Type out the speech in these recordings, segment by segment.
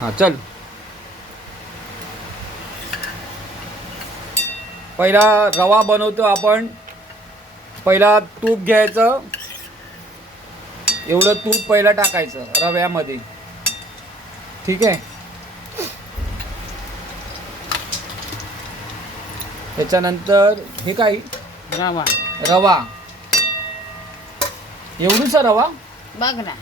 हा चल. पहिला रवा बनवतो आपण. पहिला तूप घ्यायचं. एवढं तूप पहिला टाकायचं रव्यामध्ये. ठीक आहे. त्याच्यानंतर हे काय? रवा रवा. एवढूसा रवा. बघ ना.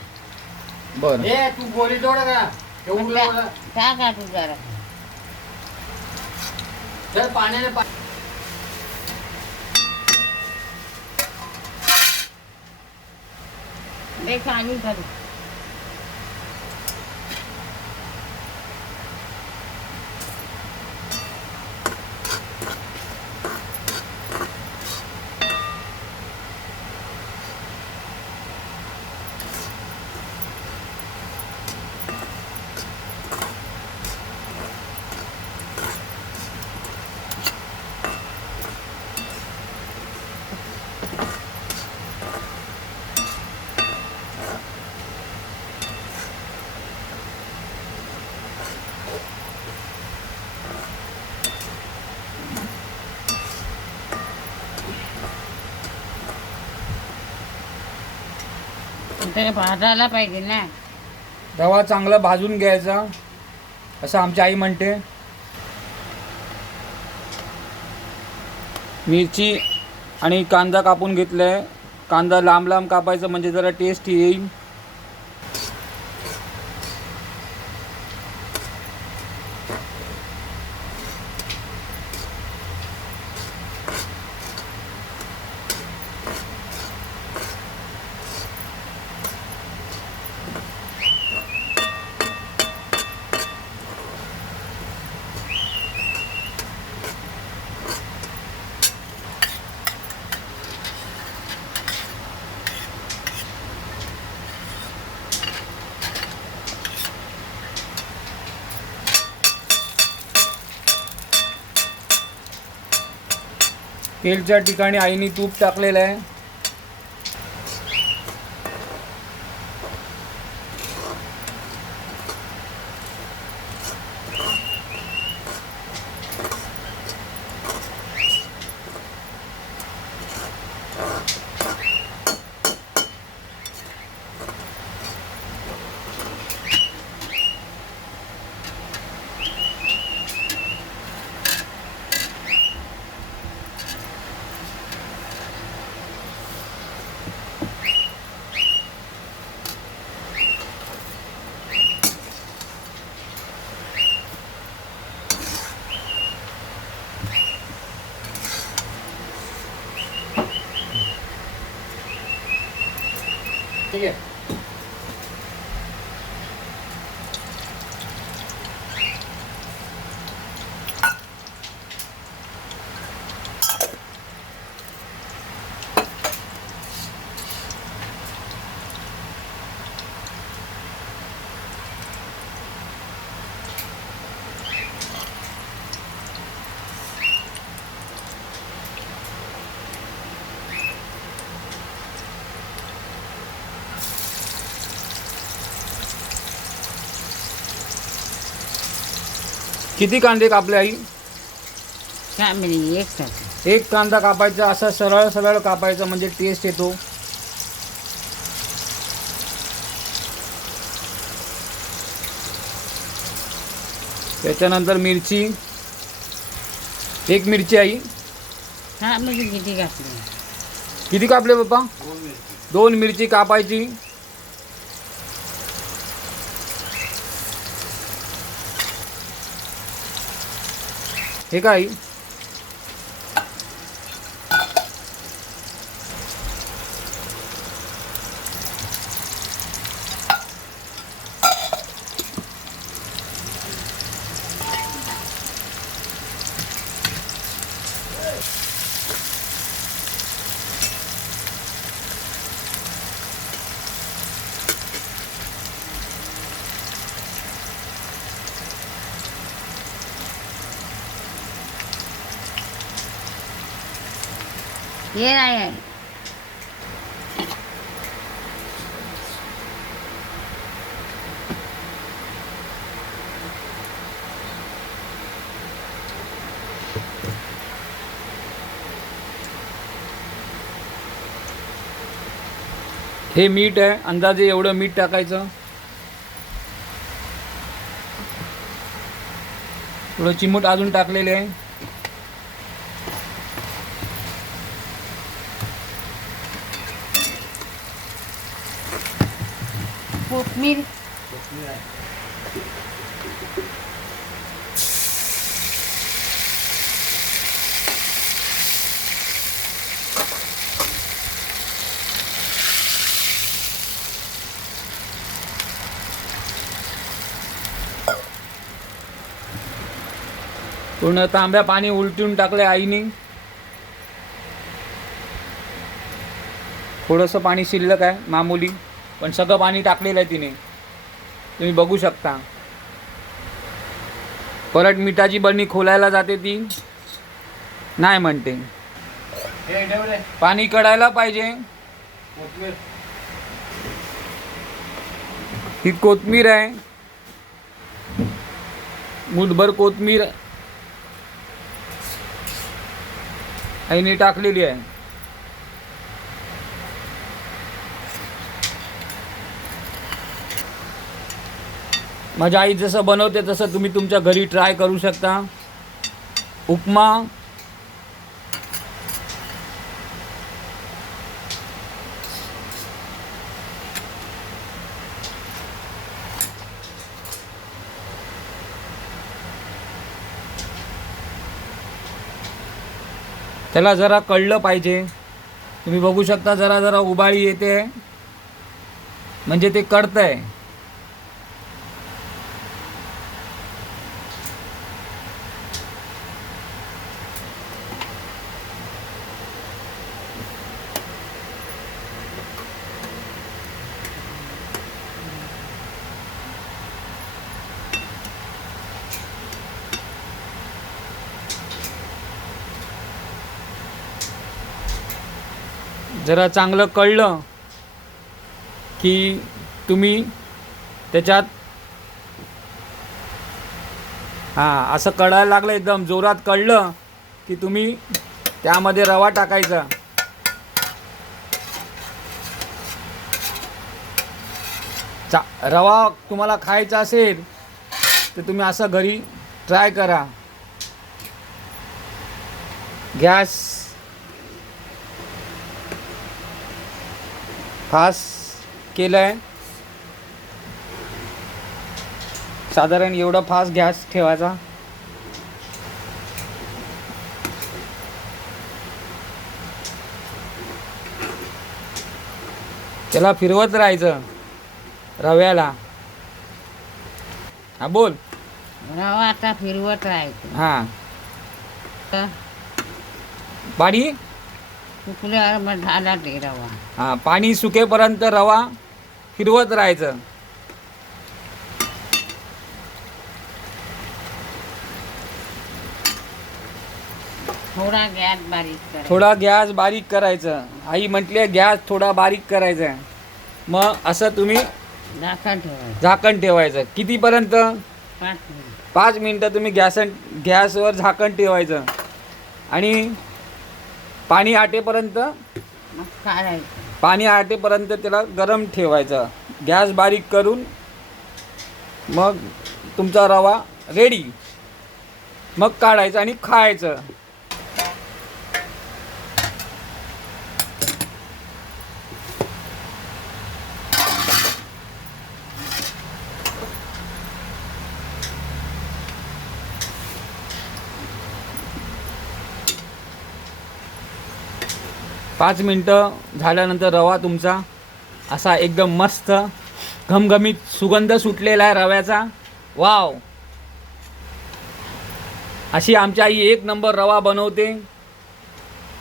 बरं. ए तू गोरी जोड का एवढं टाका तू जरा. तर पाण्याने लय चालू करू. त्याला भाजायला पाहिजे ना. रवा चांगला भाजून घ्यायचा असं आमची आई म्हणते. मिरची आणि कांदा कापून घेतलाय. कांदा लांब लांब कापायचा म्हणजे जरा टेस्ट येईल. तेलच्या ठिकाणी आईने तूप टाकलेलं आहे. ठीक आहे. किती कांदे कापले आई? फॅमिली एकसारखं. एक कांदा कापायचा असा सरळ सरळ कापायचा म्हणजे टेस्ट येतो. त्याच्यानंतर मिरची. एक मिरची आई. हा म्हणजे किती घातली? किती कापले पप्पा? 2 मिरची कापायची. हे काय? हे नाही. हे मीठ आहे, अंदाजे एवढं मीठ टाकायचं. थोडं चिमूट अजून टाकलेले आहे. कोथमीर. पूर्ण तांब्या पाणी उलटून टाकले आईने. थोडंसं पाणी शिल्लक आहे मामूली, पण सगळं पाणी टाकलेलं आहे तिने, तुम्ही बघू शकता. परत मिठाची बरणी खोलायला जाते ती, नाही म्हणते. हे ठेव रे. पाणी कढायला पाहिजे. कोथिंबीर. ही कोथमीर आहे, मूठभर कोथमीर आईने टाकलेली आहे. माझी आई जसं बनवते तसं तुम्ही तुमच्या घरी ट्राय करू शकता. उपमा, त्याला जरा कळलं पाहिजे. तुम्ही बघू शकता जरा जरा उबाळी येते, म्हणजे ते कळतंय. जरा चांगलं कळलं की तुम्ही त्याच्यात असं कळायला लागलं, एकदम जोरात कळलं की तुम्ही त्यामध्ये रवा टाकायचा. रवा तुम्हाला खायचा असेल तर तुम्ही असं घरी ट्राय करा. गॅस फास्ट केलं आहे, साधारण एवढा फास्ट गॅस ठेवायचा. त्याला फिरवत राहायचं रव्याला. हा बोल. रवा आता फिरवत राहायचं. हां, तर पाणी उकल्यावर मग झाला ते रवा. पाणी सुकेपर्यंत रवा फिरवत राहायचं. थोडा गॅस बारीक करायचा. थोडा गॅस बारीक करायचं. आई म्हटले गॅस थोडा बारीक करायचा आहे. मग असं तुम्ही झाकण ठेवायचं झाकण ठेवायचं. कितीपर्यंत? 5 मिनिट. 5 मिनटं तुम्ही गॅसवर झाकण ठेवायचं आणि पाणी आटेपर्यंत मग काढायचं. पाणी आटेपर्यंत त्याला गरम ठेवायचं. गॅस बारीक करून मग तुमचा रवा रेडी. मग काढायचं आणि खायचं. पाच मिनटं झाल्यानंतर रवा तुमचा असा एकदम मस्त घमघमीत सुगंध सुटलेला आहे रव्याचा. वाव, अशी आमची आई 1 नंबर रवा बनवते.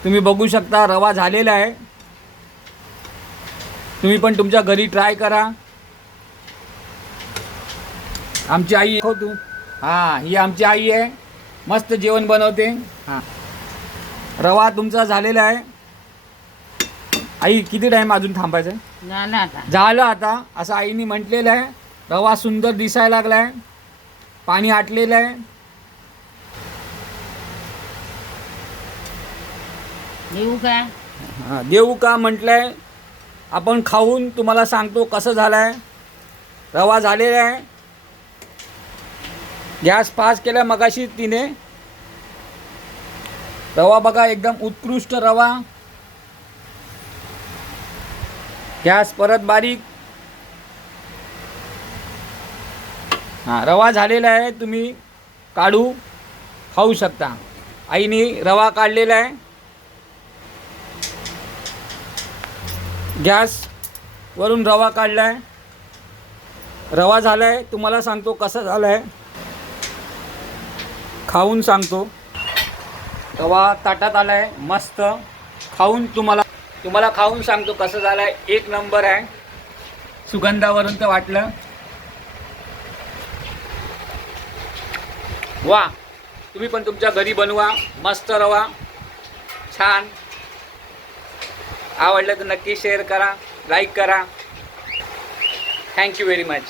तुम्ही बघू शकता रवा झालेला आहे. तुम्ही पण तुमच्या घरी ट्राय करा. आमची आई हो तू ही आमची आई आहे, मस्त जेवण बनवते. रवा तुमचा झालेला आहे. आई किती टाइम अजून थांबायचं आहे? झालं आता. झालं आता, असं आईने म्हटलेलं आहे. रवा सुंदर दिसायला लागला आहे, पाणी आटलेलं आहे. देऊ का? देऊ का म्हटलंय. आपण खाऊन तुम्हाला सांगतो कसं झालं आहे. रवा झालेला आहे. गॅस फास्ट केला मगाशी तिने. रवा बघा एकदम उत्कृष्ट रवा. गॅस परत बारीक. हां, रवा झालेला आहे. तुम्ही काढू खाऊ शकता. आईने रवा काढलेला आहे. गॅस वरून रवा काढला आहे. रवा झाला आहे. तुम्हाला सांगतो कसं झालं आहे. खाऊन सांगतो. रवा ताटात आला आहे मस्त. खाऊन तुम्हाला खाऊन सांगतो कसं झालं आहे. एक नंबर आहे. सुगंधावरून तर वाटलं. वा, तुम्ही पण तुमच्या घरी बनवा. मस्त रवा छान. आवडलं तर नक्की शेअर करा, लाईक करा. Thank you very much.